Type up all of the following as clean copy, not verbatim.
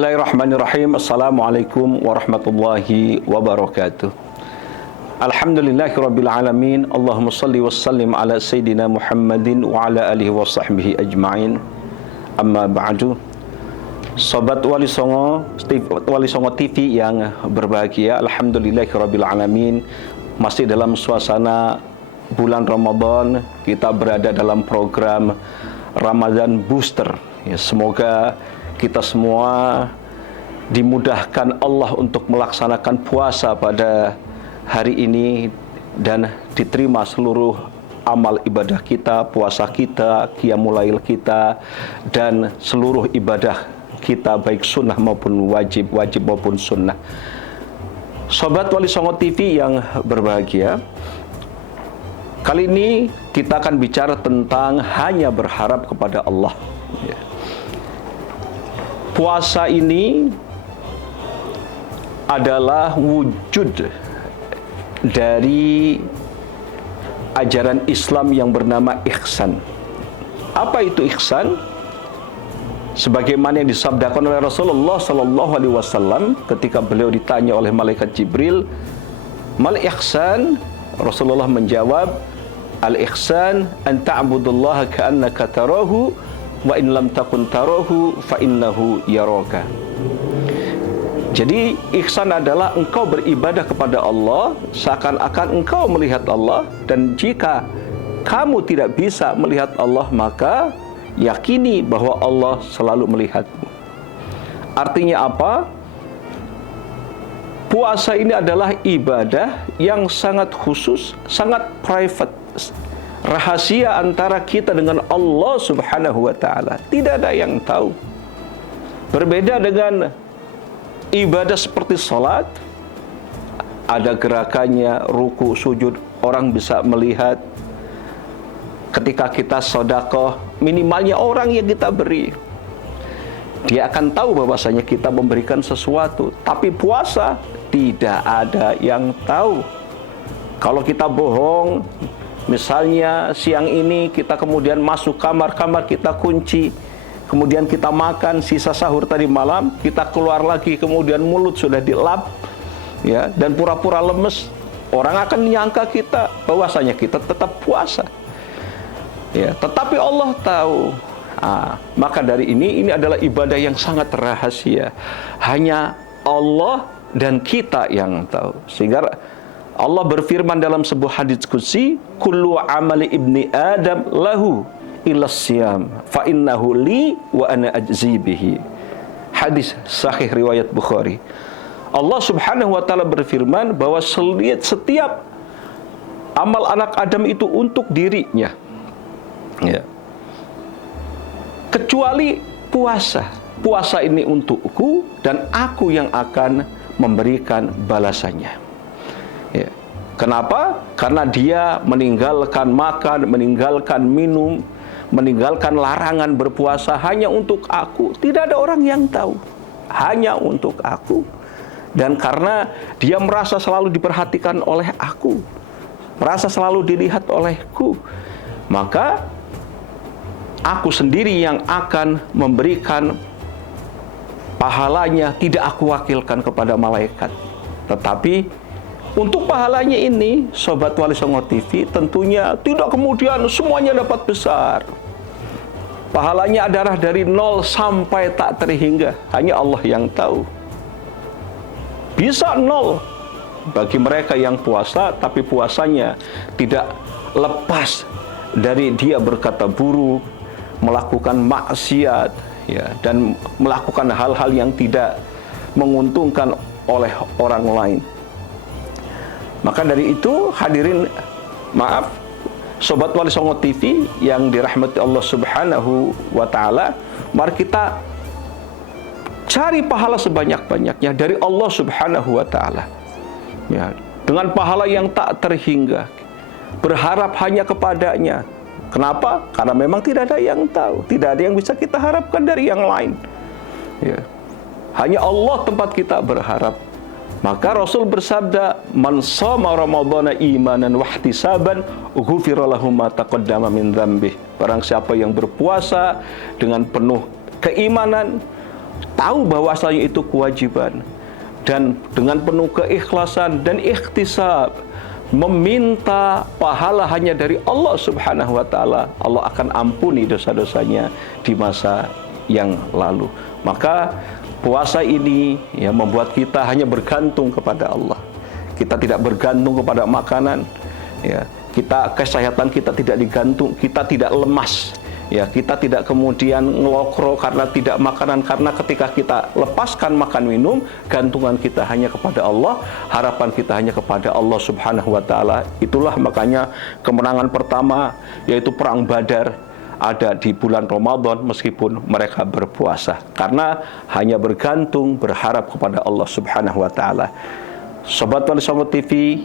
Bismillahirrahmanirrahim. Assalamualaikum warahmatullahi wabarakatuh. Alhamdulillahirabbil alamin. Allahumma shalli wa sallim ala sayyidina Muhammadin wa ala alihi wa sahbihi ajma'in. Amma ba'du. Sobat Wali Songo TV yang berbahagia, alhamdulillahirabbil alamin. Masih dalam suasana bulan Ramadan, kita berada dalam program Ramadan Booster. Ya, semoga kita semua dimudahkan Allah untuk melaksanakan puasa pada hari ini dan diterima seluruh amal ibadah kita, puasa kita, qiyamul lail kita, dan seluruh ibadah kita baik sunnah maupun wajib maupun sunnah. Sobat Wali Songo TV yang berbahagia, kali ini kita akan bicara tentang hanya berharap kepada Allah. Puasa ini adalah wujud dari ajaran Islam yang bernama ihsan. Apa itu ihsan? Sebagaimana yang disabdakan oleh Rasulullah sallallahu alaihi wasallam ketika beliau ditanya oleh malaikat Jibril, "Mal ihsan?" Rasulullah menjawab, "Al-ihsan an ta'budullaha ka'annaka tarahu wa in lam takun tarahu fa innahu yaraka." Jadi ihsan adalah engkau beribadah kepada Allah seakan-akan engkau melihat Allah, dan jika kamu tidak bisa melihat Allah maka yakini bahwa Allah selalu melihatmu. Artinya apa? Puasa ini adalah ibadah yang sangat khusus, sangat private, rahasia antara kita dengan Allah Subhanahu wa ta'ala. Tidak ada yang tahu. Berbeda dengan ibadah seperti salat, ada gerakannya, ruku, sujud, orang bisa melihat. Ketika kita sedekah, minimalnya orang yang kita beri, dia akan tahu bahwasanya kita memberikan sesuatu. Tapi puasa tidak ada yang tahu. Kalau kita bohong, misalnya siang ini kita kemudian masuk kamar kita kunci, kemudian kita makan sisa sahur tadi malam, kita keluar lagi, kemudian mulut sudah dilap, ya, dan pura-pura lemes, orang akan menyangka kita bahwasanya kita tetap puasa. Ya, tetapi Allah tahu. Maka dari ini adalah ibadah yang sangat rahasia. Hanya Allah dan kita yang tahu. Sehingga Allah berfirman dalam sebuah hadits qudsi, "Kullu amali ibni Adam lahu illa siyam, fa innahu li wa ana ajzi bihi." Hadis sahih riwayat Bukhari. Allah Subhanahu wa taala berfirman bahwa setiap amal anak Adam itu untuk dirinya. Ya. Kecuali puasa. Puasa ini untukku dan aku yang akan memberikan balasannya. Ya. Kenapa? Karena dia meninggalkan makan, meninggalkan minum, meninggalkan larangan berpuasa hanya untuk aku. Tidak ada orang yang tahu. Hanya untuk aku. Dan karena dia merasa selalu diperhatikan oleh aku, merasa selalu dilihat olehku, maka aku sendiri yang akan memberikan pahalanya, tidak aku wakilkan kepada malaikat. Tetapi untuk pahalanya ini, Sobat Wali Songo TV, tentunya tidak kemudian semuanya dapat besar. Pahalanya adalah dari 0 sampai tak terhingga. Hanya Allah yang tahu. Bisa 0 bagi mereka yang puasa, tapi puasanya tidak lepas dari dia berkata buruk, melakukan maksiat, ya, dan melakukan hal-hal yang tidak menguntungkan oleh orang lain. Maka dari itu, hadirin, Sobat Wali Songo TV yang dirahmati Allah Subhanahu wa ta'ala, mari kita cari pahala sebanyak-banyaknya dari Allah Subhanahu wa ta'ala, ya, dengan pahala yang tak terhingga, berharap hanya kepadanya. Kenapa? Karena memang tidak ada yang tahu, tidak ada yang bisa kita harapkan dari yang lain. Ya. Hanya Allah tempat kita berharap. Maka Rasul bersabda, "Man shoma ramadhana imanan wa ihtisaban, ghufira lahu ma taqaddama min dzambih." Barang siapa yang berpuasa dengan penuh keimanan, tahu bahwasanya itu kewajiban, dan dengan penuh keikhlasan dan ikhtisab meminta pahala hanya dari Allah Subhanahu wa taala, Allah akan ampuni dosa-dosanya di masa yang lalu. Maka puasa ini ya membuat kita hanya bergantung kepada Allah. Kita tidak bergantung kepada makanan, ya. Kesehatan kita tidak digantung, kita tidak lemas. Ya, kita tidak kemudian ngelokro karena tidak makanan, karena ketika kita lepaskan makan minum, gantungan kita hanya kepada Allah, harapan kita hanya kepada Allah Subhanahu wa taala. Itulah makanya kemenangan pertama yaitu perang Badar ada di bulan Ramadan meskipun mereka berpuasa, karena hanya bergantung berharap kepada Allah Subhanahu wa taala. Sobat Wali Songo TV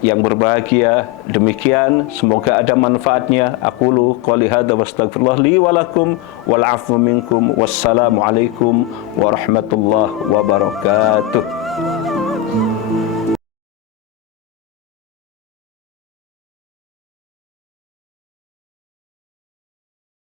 yang berbahagia, demikian semoga ada manfaatnya. Aqulu qouli hadza wastaghfirullah li wa lakum wal 'afwu minkum. Wassalamu alaikum warahmatullahi wabarakatuh.